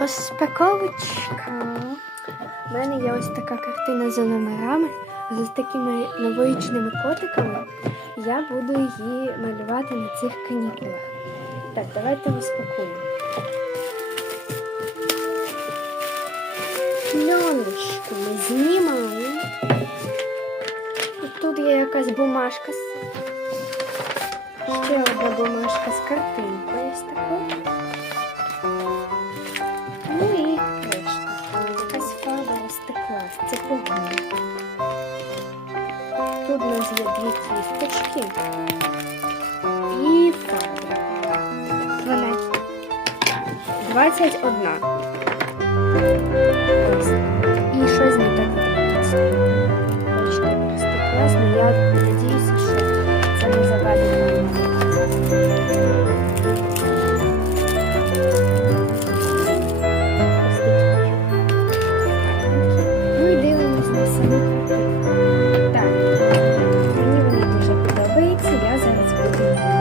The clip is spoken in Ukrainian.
Розпаковочка. У мене є ось така картина за номерами, з такими новорічними котиками. Я буду її малювати на цих канікулах. Так, давайте розпакуємо. Пленочку ми знімаємо. Тут є якась бумажка. Ще одна бумажка з картинкою тут у нас є дві кісточки і фарба. 21. Ось. І щось не так. Класно, я надеюсь. що... Thank you.